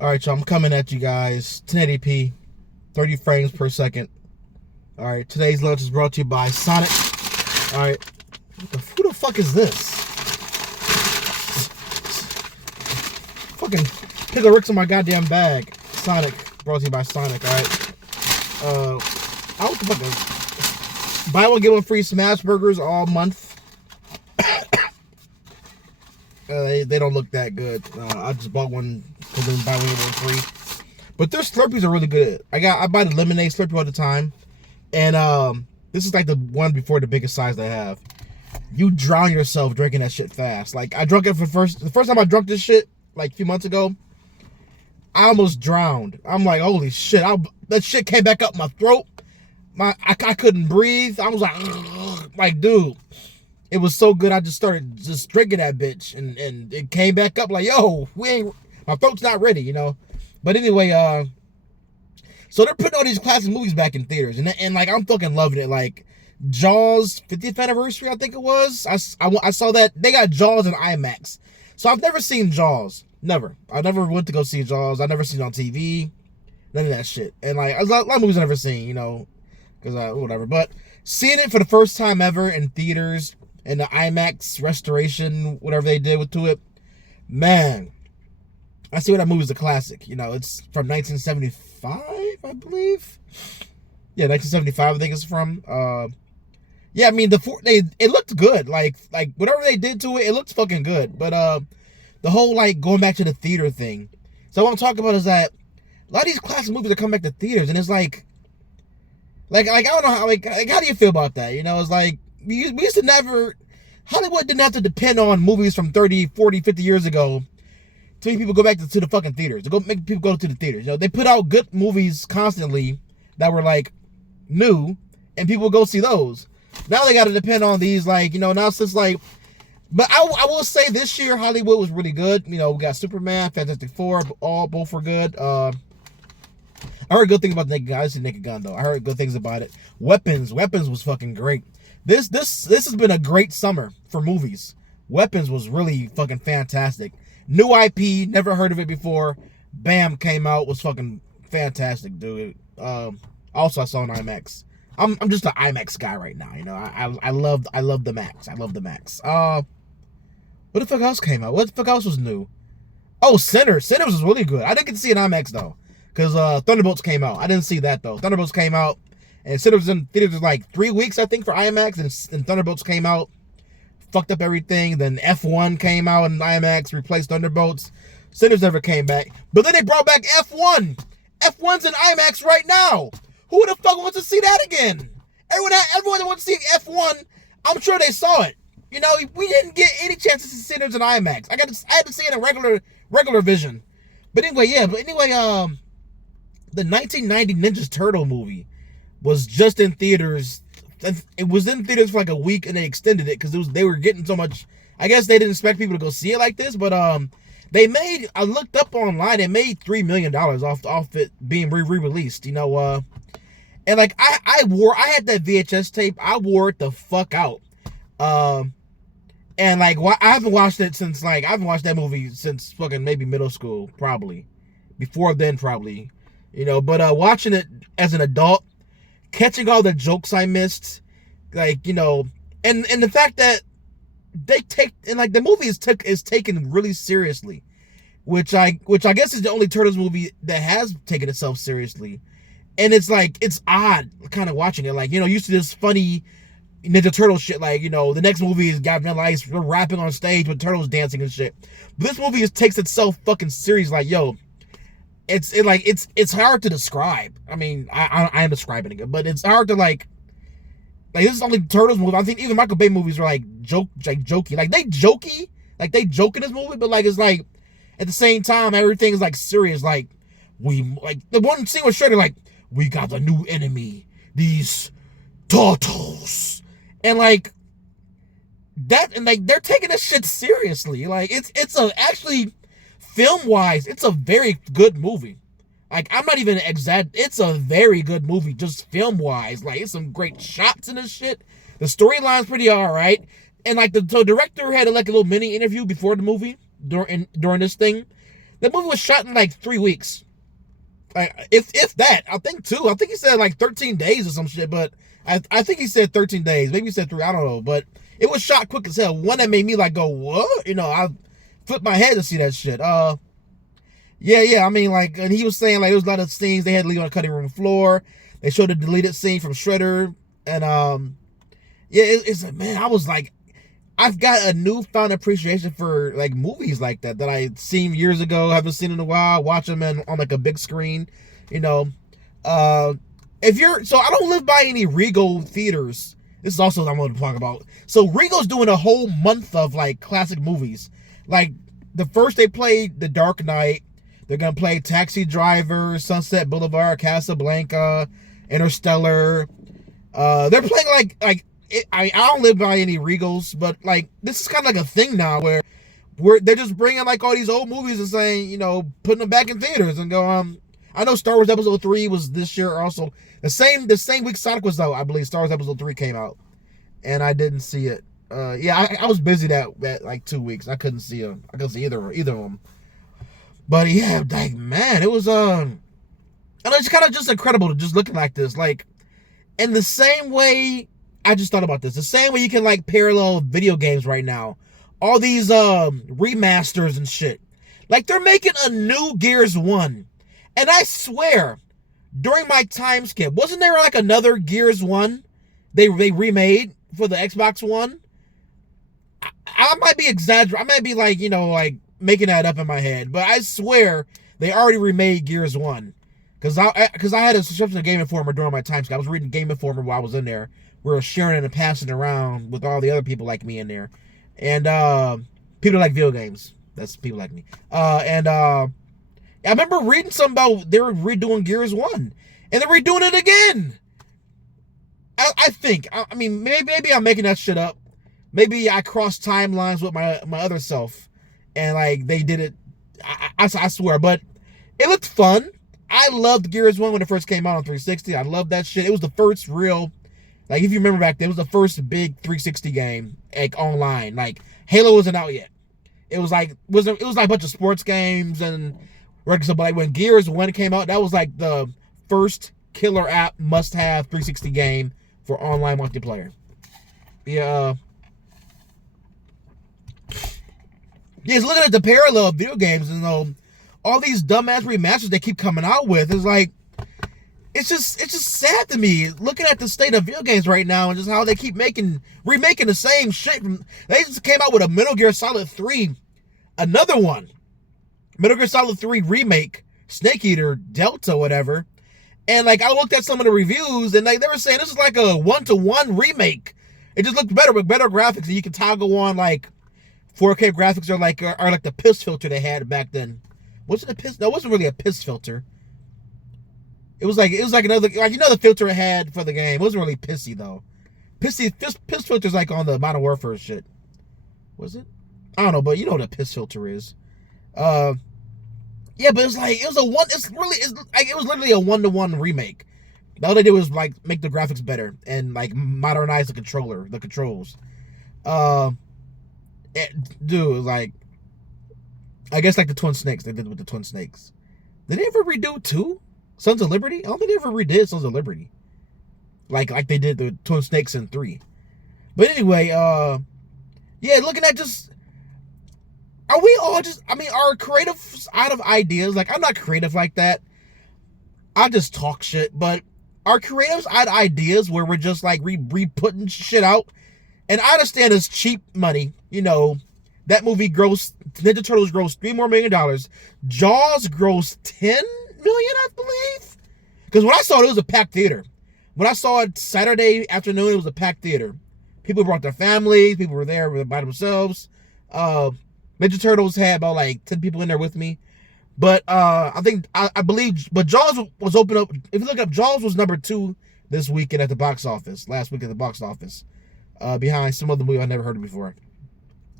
All right, y'all, I'm coming at you guys. 1080p, 30 frames per second. All right, today's lunch is brought to you by Sonic. All right, who the fuck is this? Fucking pickle Ricks in my goddamn bag. Sonic, brought to you by Sonic. All right. I what the fuck is buy one get one free smash burgers all month. They don't look that good. I just bought one because they buy one get one free. But their Slurpees are really good. I buy the lemonade Slurpee all the time, and this is like the one before the biggest size they have. You drown yourself drinking that shit fast. Like I drunk it the first time I drunk this shit like a few months ago. I almost drowned. I'm like, holy shit! That shit came back up my throat. I couldn't breathe. I was like, dude. It was so good. I just started drinking that bitch, and it came back up like, yo, my throat's not ready, you know. But anyway, so they're putting all these classic movies back in theaters, and like I'm fucking loving it. Like Jaws 50th anniversary, I think it was. I saw that they got Jaws in IMAX. So I've never seen Jaws. Never. I never went to go see Jaws. I never seen it on TV. None of that shit. And like a lot of movies I've never seen, you know, because whatever. But seeing it for the first time ever in theaters. And the IMAX restoration, whatever they did to it, man, I see why that movie's a classic. You know, it's from 1975, I believe. Yeah, 1975, I think it's from. Yeah, I mean it looked good. Like whatever they did to it, it looked fucking good. But the whole like going back to the theater thing. So what I'm talking about is that a lot of these classic movies are coming back to theaters, and it's like I don't know how how do you feel about that? You know, it's like. We used to never, Hollywood didn't have to depend on movies from 30, 40, 50 years ago to make people go back to the fucking theaters, to make people go to the theaters. You know, they put out good movies constantly that were like new, and people go see those. Now they got to depend on these, like, you know, now it's just like, but I will say this year Hollywood was really good. You know, we got Superman, Fantastic Four, both were good. I heard good things about Naked Gun. I didn't see Naked Gun though. I heard good things about it. Weapons was fucking great. This has been a great summer for movies. Weapons was really fucking fantastic. New IP, never heard of it before. Bam came out, was fucking fantastic, dude. Also I saw an IMAX. I'm just an IMAX guy right now, you know. I love the Max. I love the Max. What the fuck else came out? What the fuck else was new? Oh, Sinners. Sinners was really good. I didn't get to see an IMAX though, because Thunderbolts came out. I didn't see that though. Thunderbolts came out. And Sinners was in theaters for like 3 weeks, I think, for IMAX, and Thunderbolts came out, fucked up everything. Then F1 came out in IMAX, replaced Thunderbolts. Sinners never came back. But then they brought back F1. F1's in IMAX right now. Who the fuck wants to see that again? Everyone that wants to see F1, I'm sure they saw it. You know, we didn't get any chance to see Sinners in IMAX. I had to see it in regular vision. But anyway, the 1990 Ninja Turtle movie was just in theaters. It was in theaters for like a week, and they extended it because they were getting so much. I guess they didn't expect people to go see it like this, but they made. I looked up online. They made $3 million off it being re-released. You know, and like I had that VHS tape. I wore it the fuck out. And like I haven't watched it since I haven't watched that movie since fucking maybe middle school, probably. Before then, probably. You know, but watching it as an adult. Catching all the jokes I missed, like, you know, and the fact that they take, and like the movie is taken really seriously, which I guess is the only Turtles movie that has taken itself seriously, and it's like it's odd kind of watching it, like, you know, used to this funny Ninja Turtle shit, like, you know, the next movie is got Vanilla Ice rapping on stage with turtles dancing and shit, but this movie takes itself fucking serious, like, yo. It's hard to describe. I mean, I am describing it, but it's hard to like this is only Turtles movie. I think even Michael Bay movies are like jokey. Like they joke in this movie, but like it's like at the same time everything's like serious. Like the one scene with Shredder, like, we got the new enemy, these turtles, and like that, and like they're taking this shit seriously. Like it's actually. Film-wise, it's a very good movie. Like, I'm not even it's a very good movie, just film-wise. Like, it's some great shots in this shit. The storyline's pretty alright. And, like, the director had, like, a little mini interview before the movie, during this thing. The movie was shot in like 3 weeks. If that, I think 2. I think he said like 13 days or some shit, but I think he said 13 days. Maybe he said 3. I don't know, but it was shot quick as hell. One that made me like go, what? You know, I flipped my head to see that shit. Yeah. I mean, like, and he was saying like there was a lot of scenes they had to leave on the cutting room floor. They showed a deleted scene from Shredder, and yeah, it's like, man, I was like, I've got a newfound appreciation for like movies like that I'd seen years ago, haven't seen in a while. Watch them on like a big screen, you know. If you're so, I don't live by any Regal theaters. This is also what I'm going to talk about. So Regal's doing a whole month of like classic movies. Like the first they played The Dark Knight. They're gonna play Taxi Driver, Sunset Boulevard, Casablanca, Interstellar. They're playing like. I don't live by any Regals, but like this is kind of like a thing now where they're just bringing like all these old movies and saying, you know, putting them back in theaters and go. I know Star Wars Episode 3 was this year also. The same week Sonic was out, I believe. Star Wars Episode 3 came out, and I didn't see it. Yeah, I was busy that like 2 weeks. I couldn't see them. I couldn't see either of them. But yeah, like man, it was and it's kind of just incredible to just looking like this, like in the same way. I just thought about this. The same way you can like parallel video games right now. All these remasters and shit. Like they're making a new Gears 1. And I swear, during my time skip, wasn't there like another Gears 1 they remade for the Xbox One? I might be exaggerating. I might be like, you know, like making that up in my head. But I swear they already remade Gears 1. Because I had a subscription to Game Informer during my time skip. I was reading Game Informer while I was in there. We were sharing and passing around with all the other people like me in there. And people like video games. That's people like me. I remember reading something about they were redoing Gears 1. And they're redoing it again. I think. I mean, maybe I'm making that shit up. Maybe I crossed timelines with my other self. And like they did it. I swear. But it looked fun. I loved Gears 1 when it first came out on 360. I loved that shit. It was the first real... Like, if you remember back then, it was the first big 360 game, like, online. Like, Halo wasn't out yet. It was like a bunch of sports games and... But like, when Gears 1 came out, that was like the first killer app must-have 360 game for online multiplayer. Yeah. Yeah, looking at the parallel of video games, and all these dumbass remasters they keep coming out with, is like... It's just sad to me looking at the state of video games right now and just how they keep remaking the same shit. They just came out with a Metal Gear Solid 3, another one. Metal Gear Solid 3 remake, Snake Eater, Delta, whatever. And like I looked at some of the reviews and like they were saying this is like a 1-to-1 remake. It just looked better with better graphics, and you can toggle on like 4K graphics or like the piss filter they had back then. Was it a piss? No, it wasn't really a piss filter. It was like another, like, you know, the filter it had for the game. It wasn't really pissy though. Piss filter's like on the Modern Warfare shit. Was it? I don't know, but you know what a piss filter is. Yeah, but it was literally a 1-to-1 remake. All they did was like make the graphics better and like modernize the controls. Dude, like, I guess like the Twin Snakes they did with the Twin Snakes. Did they ever redo 2? Sons of Liberty? I don't think they ever redid Sons of Liberty. Like they did the Twin Snakes in 3. But anyway, yeah, looking at just... Are we all just... I mean, are creatives out of ideas? Like, I'm not creative like that. I just talk shit. But are creatives out of ideas where we're just, like, re-putting shit out? And I understand it's cheap money. You know, that movie grossed... Ninja Turtles grossed $3 more million. Jaws grossed $10 million, I believe. Because when I saw it, it was a packed theater. When I saw it Saturday afternoon, it was a packed theater. People brought their families. People were there by themselves. Ninja Turtles had about like 10 people in there with me. But I believe, but Jaws was open up. If you look up, Jaws was number 2 this weekend at the box office. Last week at the box office. Behind some other movie I never heard of before.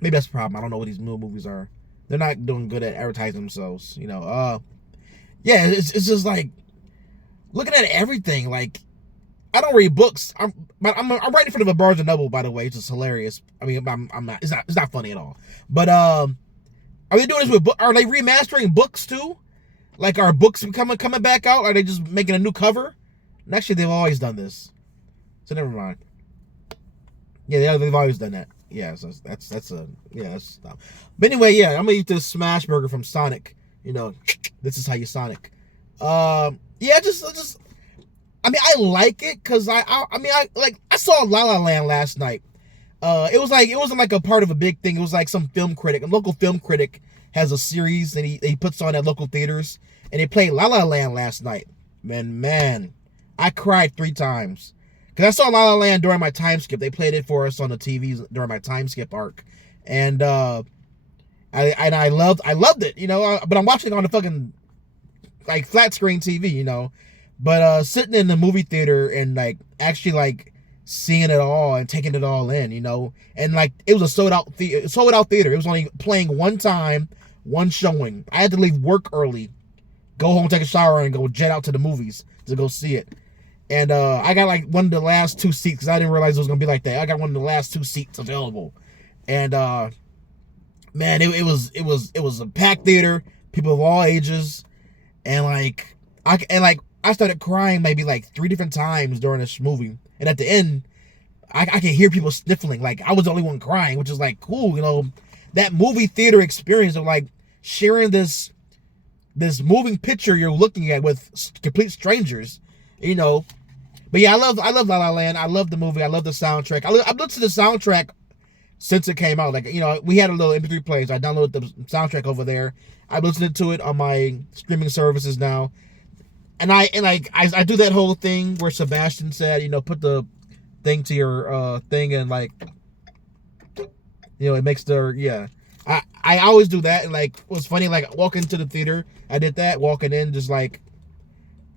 Maybe that's the problem. I don't know what these new movies are. They're not doing good at advertising themselves. You know, yeah, it's just like looking at everything. Like, I don't read books. I'm writing for the Barnes and Noble, by the way. It's just hilarious. I mean, I'm not. It's not funny at all. But Are they doing this with? Are they remastering books too? Like, are books coming back out? Are they just making a new cover? And actually, they've always done this. So never mind. Yeah, they've always done that. Yeah, so that's dumb. But anyway, yeah, I'm gonna eat this smash burger from Sonic. You know, this is how you Sonic. Yeah, just I mean, I like it because I saw La La Land last night. It wasn't like a part of a big thing. It was like some film critic, a local film critic has a series and he puts on at local theaters, and they played La La Land last night. Man, I cried 3 times. Because I saw La La Land during my time skip. They played it for us on the TVs during my time skip arc. And I loved it, you know, but I'm watching it on the fucking like flat screen TV, you know. But sitting in the movie theater and like actually like seeing it all and taking it all in, you know. And like it was a sold out theater. It was only playing one time, one showing. I had to leave work early, go home, take a shower, and go jet out to the movies to go see it. And I got like one of the last 2 seats because I didn't realize it was gonna be like that. I got one of the last 2 seats available, and man, it was a packed theater, people of all ages, and I started crying maybe like 3 different times during this movie. And at the end, I could hear people sniffling. Like I was the only one crying, which is like cool, you know, that movie theater experience of like sharing this moving picture you're looking at with complete strangers. You know, but yeah, I love La La Land. I love the movie. I love the soundtrack. I've listened to the soundtrack since it came out. Like, you know, we had a little MP3 player, so I downloaded the soundtrack over there. I'm listening to it on my streaming services now, and I do that whole thing where Sebastian said, you know, put the thing to your thing, and like, you know, it makes I always do that. And like, it was funny, like walking to the theater, I did that, walking in,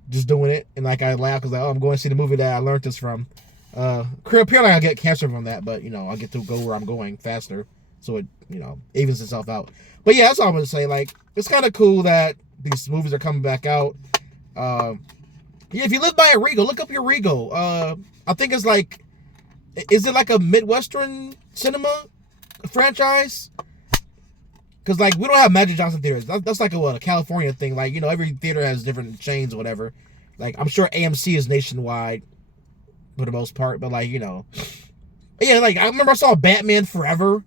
just doing it, and like I laugh because like, oh, I'm going to see the movie that I learned this from. Apparently I get cancer from that, but you know, I'll get to go where I'm going faster, so it, you know, evens itself out. But yeah, that's all I'm gonna say. Like, it's kind of cool that these movies are coming back out. Yeah, if you live by a Regal, look up your Regal. I think it's like, is it like a Midwestern cinema franchise? Because, like, we don't have Magic Johnson theaters. That's like a California thing. Like, you know, every theater has different chains or whatever. Like, I'm sure AMC is nationwide for the most part. But, like, you know. Yeah, like, I remember I saw Batman Forever.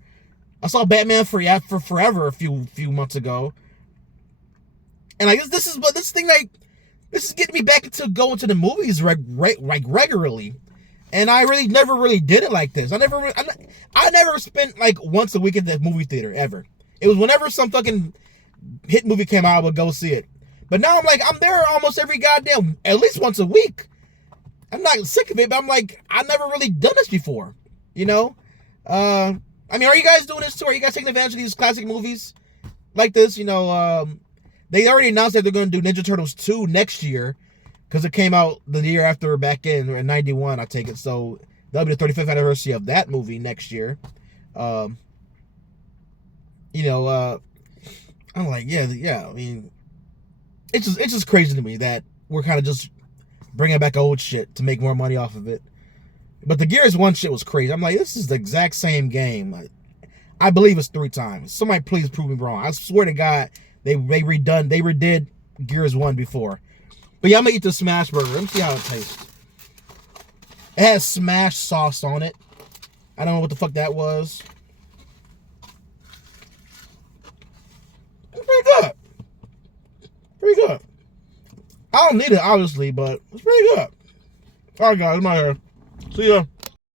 I saw Batman for Forever a few months ago. And, like, this is getting me back into going to the movies regularly. And I never really did it like this. I never spent, like, once a week at the movie theater, ever. It was whenever some fucking hit movie came out, I would go see it. But now I'm there almost every goddamn, at least once a week. I'm not sick of it, but I'm like, I've never really done this before. You know? I mean, are you guys doing this too? Are you guys taking advantage of these classic movies like this? You know, they already announced that they're going to do Ninja Turtles 2 next year, because it came out the year after, back in 91, I take it. So that'll be the 35th anniversary of that movie next year. You know, I'm like, yeah. I mean, it's just crazy to me that we're kind of just bringing back old shit to make more money off of it. But the Gears 1 shit was crazy. I'm like, this is the exact same game. I believe it's 3 times. Somebody please prove me wrong. I swear to God, they redid Gears 1 before. But yeah, I'm gonna eat the smash burger. Let me see how it tastes. It has smash sauce on it. I don't know what the fuck that was. It's pretty good. Pretty good. I don't need it, obviously, but it's pretty good. Alright, guys, I'm out here. See ya.